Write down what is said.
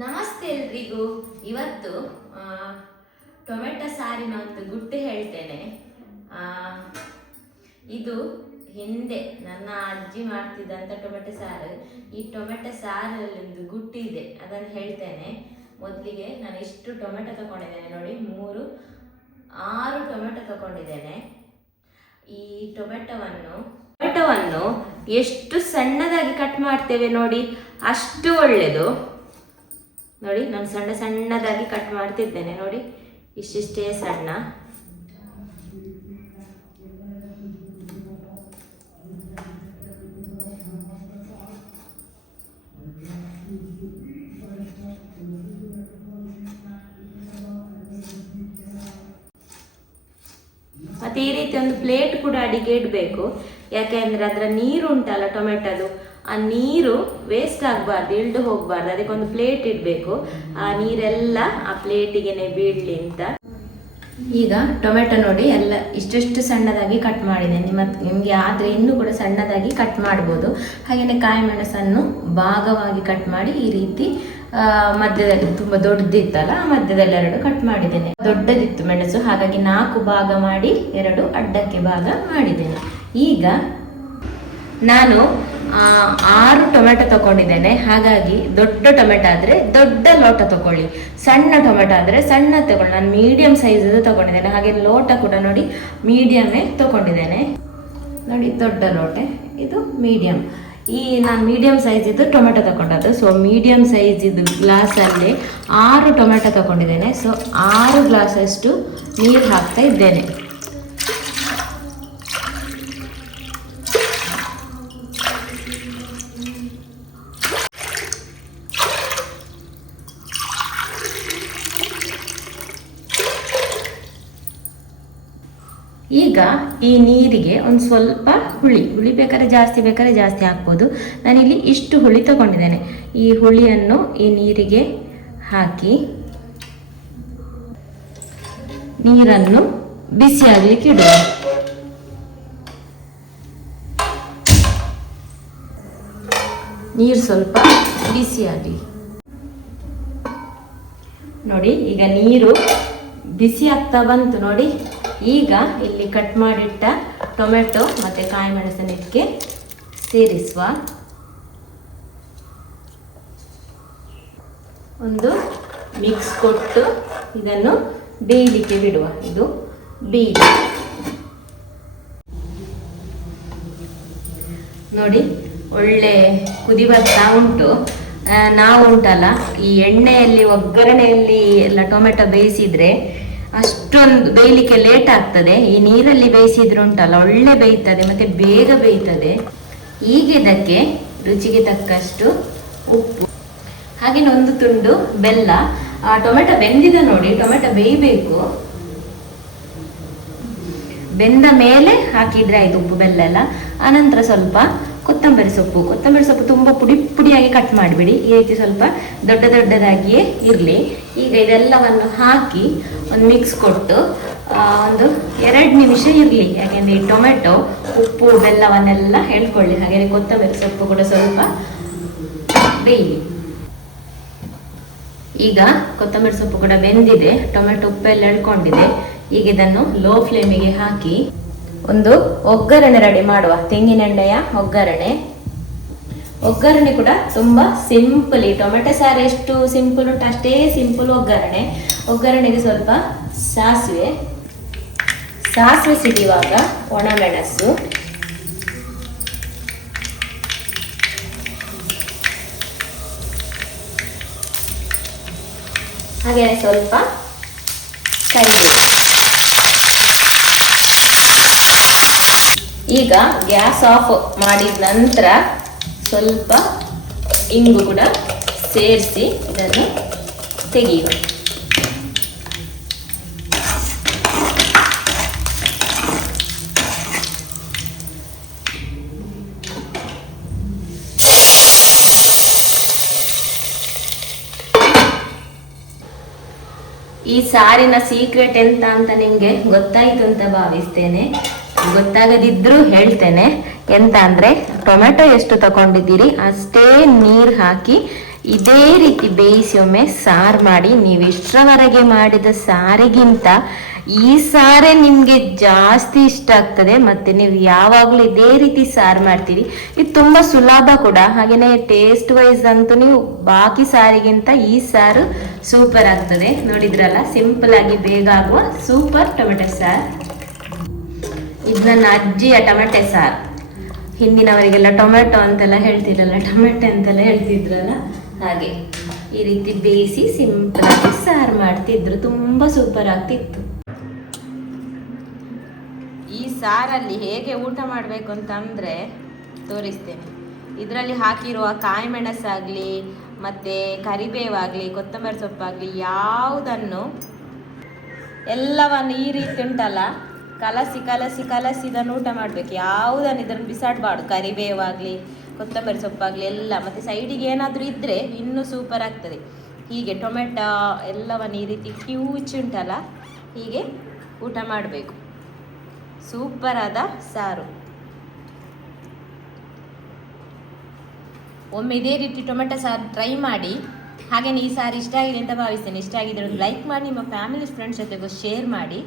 ನಮಸ್ತೆ ಎಲ್ರಿಗೂ. ಇವತ್ತು ಟೊಮೆಟೊ ಸಾರಿನ ಒಂದು ಗುಟ್ಟು ಹೇಳ್ತೇನೆ. ಇದು ಹಿಂದೆ ನನ್ನ ಅಜ್ಜಿ ಮಾಡ್ತಿದ್ದಂಥ ಟೊಮೆಟೊ ಸಾರು. ಈ ಟೊಮೆಟೊ ಸಾರಲ್ಲಿ ಒಂದು ಗುಟ್ಟು ಇದೆ, ಅದನ್ನು ಹೇಳ್ತೇನೆ. ಮೊದಲಿಗೆ ನಾನು ಎಷ್ಟು ಟೊಮೆಟೊ ತಗೊಂಡಿದ್ದೇನೆ ನೋಡಿ, ಮೂರು, ಆರು ಟೊಮೆಟೊ ತಗೊಂಡಿದ್ದೇನೆ. ಈ ಟೊಮೆಟೊವನ್ನು ಟೊಮೆಟೊವನ್ನು ಎಷ್ಟು ಸಣ್ಣದಾಗಿ ಕಟ್ ಮಾಡ್ತೇವೆ ನೋಡಿ, ಅಷ್ಟು ಒಳ್ಳೆಯದು. ನೋಡಿ, ನಾನು ಸಣ್ಣ ಸಣ್ಣದಾಗಿ ಕಟ್ ಮಾಡ್ತಿದ್ದೇನೆ, ನೋಡಿ. ಇಷ್ಟಿಷ್ಟೇ ಸಣ್ಣ. ಮತ್ತೆ ಈ ರೀತಿ ಒಂದು ಪ್ಲೇಟ್ ಕೂಡ ಅಡಿಗೆ ಇಡಬೇಕು. ಯಾಕೆಂದ್ರೆ ಅದರ ನೀರು ಉಂಟಲ್ಲ ಟೊಮೆಟೊದು. ಆ ನೀರು ವೇಸ್ಟ್ ಆಗಬಾರ್ದು, ಇಳ್ದು ಹೋಗಬಾರ್ದು. ಅದಕ್ಕೊಂದು ಪ್ಲೇಟ್ ಇಡಬೇಕು. ಆ ನೀರೆಲ್ಲ ಆ ಪ್ಲೇಟಿಗೆನೆ ಬೀಳಲಿ ಅಂತ. ಈಗ ಟೊಮೆಟೊ ನೋಡಿ, ಎಲ್ಲ ಇಷ್ಟೆಷ್ಟು ಸಣ್ಣದಾಗಿ ಕಟ್ ಮಾಡಿದೆ. ನಿಮ್ಮ, ನಿಮಗೆ ಆದರೆ ಇನ್ನೂ ಕೂಡ ಸಣ್ಣದಾಗಿ ಕಟ್ ಮಾಡ್ಬೋದು. ಹಾಗೆಯೇ ಕಾಯಿ ಮೆಣಸನ್ನು ಭಾಗವಾಗಿ ಕಟ್ ಮಾಡಿ ಈ ರೀತಿ ಮಧ್ಯದಲ್ಲಿ ತುಂಬ ದೊಡ್ಡದಿತ್ತಲ್ಲ, ಆ ಮಧ್ಯದಲ್ಲಿ ಎರಡು ಕಟ್ ಮಾಡಿದ್ದೇನೆ. ದೊಡ್ಡದಿತ್ತು ಮೆಣಸು, ಹಾಗಾಗಿ ನಾಲ್ಕು ಭಾಗ ಮಾಡಿ ಎರಡು ಅಡ್ಡಕ್ಕೆ ಭಾಗ ಮಾಡಿದ್ದೇನೆ. ಈಗ ನಾನು ಆರು ಟೊಮೆಟೊ ತಗೊಂಡಿದ್ದೇನೆ ಹಾಗಾಗಿ ದೊಡ್ಡ ಟೊಮೆಟೊ ಆದರೆ ದೊಡ್ಡ ಲೋಟ ತಗೊಳ್ಳಿ ಸಣ್ಣ ಟೊಮೆಟೊ ಆದರೆ ಸಣ್ಣ ತಗೊಳ್ಳಿ. ನಾನು ಮೀಡಿಯಂ ಸೈಜದು ತಗೊಂಡಿದ್ದೇನೆ ಹಾಗೆ ಲೋಟ ಕೂಡ ನೋಡಿ ಮೀಡಿಯಮ್ಮೇ ತಗೊಂಡಿದ್ದೇನೆ ನೋಡಿ ದೊಡ್ಡ ಲೋಟೆ. ಇದು ಮೀಡಿಯಂ ಈ ನಾನು ಮೀಡಿಯಂ ಸೈಜಿದ್ದು ಟೊಮೆಟೊ ತಗೊಂಡದ್ದು ಸೊ ಮೀಡಿಯಂ ಸೈಜಿದ್ದು ಗ್ಲಾಸಲ್ಲಿ ಆರು ಟೊಮೆಟೊ ತಗೊಂಡಿದ್ದೇನೆ ಸೊ ಆರು ಗ್ಲಾಸಷ್ಟು ನೀರು ಹಾಕ್ತಾ ಇದ್ದೇನೆ. ಈಗ ಈ ನೀರಿಗೆ ಒಂದು ಸ್ವಲ್ಪ ಹುಳಿ ಹುಳಿ ಬೇಕಾದ್ರೆ ಜಾಸ್ತಿ ಬೇಕಾದ್ರೆ ಜಾಸ್ತಿ ಹಾಕ್ಬೋದು. ನಾನಿಲ್ಲಿ ಇಷ್ಟು ಹುಳಿ ತಗೊಂಡಿದ್ದೇನೆ. ಈ ಹುಳಿಯನ್ನು ಈ ನೀರಿಗೆ ಹಾಕಿ ನೀರನ್ನು ಬಿಸಿ ಆಗಲಿಕ್ಕೆ ಇಡುವ ನೀರು ಸ್ವಲ್ಪ ಬಿಸಿ ಆಗಲಿ. ನೋಡಿ, ಈಗ ನೀರು ಬಿಸಿ ಆಗ್ತಾ ಬಂತು ನೋಡಿ. ಈಗ ಇಲ್ಲಿ ಕಟ್ ಮಾಡಿಟ್ಟ ಟೊಮೆಟೊ ಮತ್ತು ಕಾಯಿ ಮೆಣಸಿನಕ್ಕೆ ಸೇರಿಸುವ ಒಂದು ಮಿಕ್ಸ್ ಕೊಟ್ಟು ಇದನ್ನು ಬೇಯಲಿಕ್ಕೆ ಬಿಡುವ. ಇದು ಬೇಯಲಿ ನೋಡಿ, ಒಳ್ಳೆ ಕುದಿ ಬರ್ತಾ ಉಂಟು. ನಾವು ಉಂಟಲ್ಲ, ಈ ಎಣ್ಣೆಯಲ್ಲಿ, ಒಗ್ಗರಣೆಯಲ್ಲಿ ಎಲ್ಲ ಟೊಮೆಟೊ ಬೇಯಿಸಿದ್ರೆ ಅಷ್ಟೊಂದು ಬೇಯಲಿಕ್ಕೆ ಲೇಟ್ ಆಗ್ತದೆ. ಈ ನೀರಲ್ಲಿ ಬೇಯಿಸಿದ್ರು ಉಂಟಲ್ಲ ಒಳ್ಳೆ ಬೇಯ್ತದೆ, ಮತ್ತೆ ಬೇಗ ಬೇಯ್ತದೆ. ಈಗ ಇದಕ್ಕೆ ರುಚಿಗೆ ತಕ್ಕಷ್ಟು ಉಪ್ಪು. ಹಾಗೆಯೇ ಒಂದು ತುಂಡು ಬೆಲ್ಲ. ಟೊಮೆಟೊ ಬೆಂದಿದೆ ನೋಡಿ, ಟೊಮೆಟೊ ಬೇಯಬೇಕು. ಬೆಂದ ಮೇಲೆ ಹಾಕಿದ್ರೆ ಆಯ್ತು ಉಪ್ಪು, ಬೆಲ್ಲ ಎಲ್ಲ. ಆನಂತರ ಸ್ವಲ್ಪ ಕೊತ್ತಂಬರಿ ಸೊಪ್ಪು. ಕೊತ್ತಂಬರಿ ಸೊಪ್ಪು ತುಂಬ ಪುಡಿ, ಪುಡಿಯಾಗಿ ಕಟ್ ಮಾಡಿಬಿಡಿ. ಈ ರೀತಿ ಸ್ವಲ್ಪ ದೊಡ್ಡ ದೊಡ್ಡದಾಗಿಯೇ ಇರಲಿ. ಈಗ ಇದೆಲ್ಲವನ್ನು ಹಾಕಿ ಒಂದು ಮಿಕ್ಸ್ ಕೊಟ್ಟು ಒಂದು ಎರಡು ನಿಮಿಷ ಇರಲಿ. ಯಾಕೆಂದರೆ ಈ ಟೊಮೆಟೊ, ಉಪ್ಪು, ಬೆಲ್ಲವನ್ನೆಲ್ಲ ಹೇಳ್ಕೊಳ್ಳಿ. ಹಾಗೆ ಕೊತ್ತಂಬರಿ ಸೊಪ್ಪು ಕೂಡ ಸ್ವಲ್ಪ ಬೇಯಿ ಈಗ ಕೊತ್ತಂಬರಿ ಸೊಪ್ಪು ಕೂಡ ಬೆಂದಿದೆ. ಟೊಮೆಟೊ ಉಪ್ಪೆಲ್ಲ ಎಳ್ಕೊಂಡಿದೆ. ಈಗ ಇದನ್ನು ಲೋ ಫ್ಲೇಮಿಗೆ ಹಾಕಿ ಒಂದು ಒಗ್ಗರಣೆ ರೆಡಿ ಮಾಡುವ. ತೆಂಗಿನೆಣ್ಣೆಯ ಒಗ್ಗರಣೆ. ಒಗ್ಗರಣೆ ಕೂಡ ತುಂಬ ಸಿಂಪಲ್ ಈ ಟೊಮೆಟೊ ಸಾರು ಎಷ್ಟು ಸಿಂಪಲ್ ಉಂಟು ಅಷ್ಟೇ ಸಿಂಪಲ್ ಒಗ್ಗರಣೆ. ಒಗ್ಗರಣೆಗೆ ಸ್ವಲ್ಪ ಸಾಸಿವೆ. ಸಾಸಿವೆ ಸಿಡಿಯುವಾಗ ಒಣಮೆಣಸು. ಹಾಗೆ ಸ್ವಲ್ಪ ಕರಿಬೇವು. ಈಗ ಗ್ಯಾಸ್ ಆಫ್ ಮಾಡಿದ ನಂತರ ಸ್ವಲ್ಪ ಇಂಗು ಕೂಡ ಸೇರಿಸಿ ಇದನ್ನು ತೆಗೆಯುವ. ಈ ಸಾರಿನ ಸೀಕ್ರೆಟ್ ಎಂತ ಅಂತ ನಿಮಗೆ ಗೊತ್ತಾಯ್ತು ಅಂತ ಭಾವಿಸ್ತೇನೆ. ಗೊತ್ತಾಗದಿದ್ರೂ ಹೇಳ್ತೇನೆ. ಎಂತ ಅಂದ್ರೆ ಟೊಮೆಟೊ ಎಷ್ಟು ತಗೊಂಡಿದ್ದೀರಿ, ಅಷ್ಟೇ ನೀರು ಹಾಕಿ ಇದೇ ರೀತಿ ಬೇಯಿಸಿ ಒಮ್ಮೆ ಸಾರು ಮಾಡಿ, ನೀವು ಇಷ್ಟರವರೆಗೆ ಮಾಡಿದ ಸಾರಿಗಿಂತ ಈ ಸಾರೆ ನಿಮಗೆ ಜಾಸ್ತಿ ಇಷ್ಟ ಆಗ್ತದೆ. ಮತ್ತೆ ನೀವು ಯಾವಾಗಲೂ ಇದೇ ರೀತಿ ಸಾರು ಮಾಡ್ತೀರಿ. ಇದು ತುಂಬಾ ಸುಲಭ ಕೂಡ. ಹಾಗೆಯೇ ಟೇಸ್ಟ್ ವೈಸ್ ಅಂತೂ ನೀವು ಬಾಕಿ ಸಾರಿಗಿಂತ ಈ ಸಾರು ಸೂಪರ್ ಆಗ್ತದೆ. ನೋಡಿದ್ರಲ್ಲ ಸಿಂಪಲ್ ಆಗಿ ಬೇಗ ಆಗುವ ಸೂಪರ್ ಟೊಮೆಟೊ ಸಾರು. ಇದು ನನ್ನ ಅಜ್ಜಿಯ ಟೊಮೆಟೆ ಸಾರು. ಹಿಂದಿನವರಿಗೆಲ್ಲ ಟೊಮೆಟೊ ಅಂತೆಲ್ಲ ಹೇಳ್ತಿರಲ್ಲ ಟೊಮೆಟೊ ಅಂತೆಲ್ಲ ಹೇಳ್ತಿದ್ರಲ್ಲ ಹಾಗೆ. ಈ ರೀತಿ ಬೇಯಿಸಿ ಸಿಂಪಲ್ ಆಗಿ ಸಾರು ಮಾಡ್ತಿದ್ರು, ತುಂಬ ಸೂಪರ್ ಆಗ್ತಿತ್ತು. ಈ ಸಾರಲ್ಲಿ ಹೇಗೆ ಊಟ ಮಾಡಬೇಕು ಅಂತಂದರೆ ತೋರಿಸ್ತೇನೆ. ಇದರಲ್ಲಿ ಹಾಕಿರುವ ಕಾಯಿ ಮೆಣಸಾಗಲಿ ಮತ್ತು ಕರಿಬೇವಾಗಲಿ, ಕೊತ್ತಂಬರಿ ಸೊಪ್ಪಾಗಲಿ, ಯಾವುದನ್ನು, ಎಲ್ಲವನ್ನು ಈ ರೀತಿ ಉಂಟಲ್ಲ ಕಲಸಿ ಕಲಸಿ ಕಲಸಿ ಇದನ್ನು ಊಟ ಮಾಡಬೇಕು. ಯಾವುದನ್ನು ಇದನ್ನು ಬಿಸಾಡಬಾರ್ದು. ಕರಿಬೇವಾಗಲಿ, ಕೊತ್ತಂಬರಿ ಸೊಪ್ಪಾಗಲಿ ಎಲ್ಲ. ಮತ್ತು ಸೈಡಿಗೆ ಏನಾದರೂ ಇದ್ದರೆ ಇನ್ನೂ ಸೂಪರ್ ಆಗ್ತದೆ. ಹೀಗೆ ಟೊಮೆಟೊ ಎಲ್ಲವನ್ನು ಈ ರೀತಿ ಕ್ಯೂಚ್ ಉಂಟಲ್ಲ, ಹೀಗೆ ಊಟ ಮಾಡಬೇಕು. ಸೂಪರ್ ಆದ ಸಾರು. ಒಮ್ಮೆ ಇದೇ ರೀತಿ ಟೊಮೆಟೊ ಸಾರು ಟ್ರೈ ಮಾಡಿ. ಹಾಗೆ ಈ ಸಾರು ಇಷ್ಟ ಆಗಿದೆ ಅಂತ ಭಾವಿಸ್ತೇನೆ. ಇಷ್ಟ ಆಗಿದ್ರೆ ಒಂದು ಲೈಕ್ ಮಾಡಿ, ನಿಮ್ಮ ಫ್ಯಾಮಿಲಿ ಫ್ರೆಂಡ್ಸ್ ಜೊತೆಗೂ ಶೇರ್ ಮಾಡಿ.